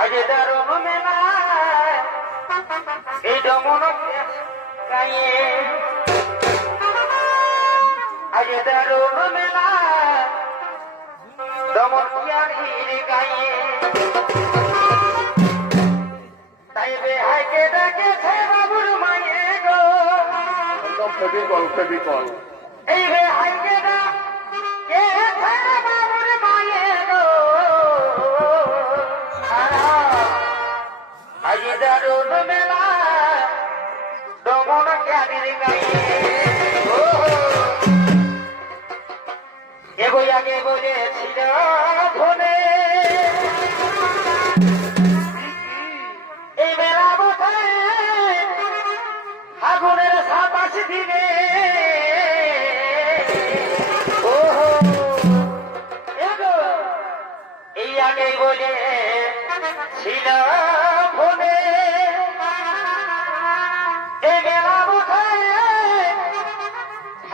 আজ দারুণ মেলা এই দমন গায়ে আজ দারুণ মেলা দমন ইয়ারির গায়ে তাই বেহাইকে ডাকেছে বাবুর মায়ে গো ফেবিকল এই বেহাইকে ডাকেছে বাবুর মায়ে গো আজ দারুণ মেলা দমন ইয়ারির গায়ে এগোই আগে বলেছিল ফোনে এই বেলা বোধে আগুনের 27 দিনে এই আগে বলে ছিল ফোনে এই বেলা বোধে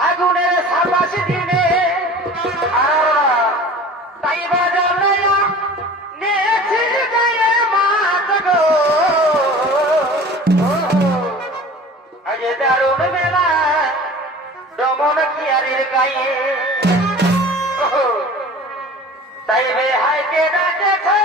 আগুনের 27 দিনে তাই বাজালাইয়া নেছি গায়ে মাত গো আজ দারুণ মেলা দমন কিয়ারির গায়ে তাই বেহাইকে ডাকেছে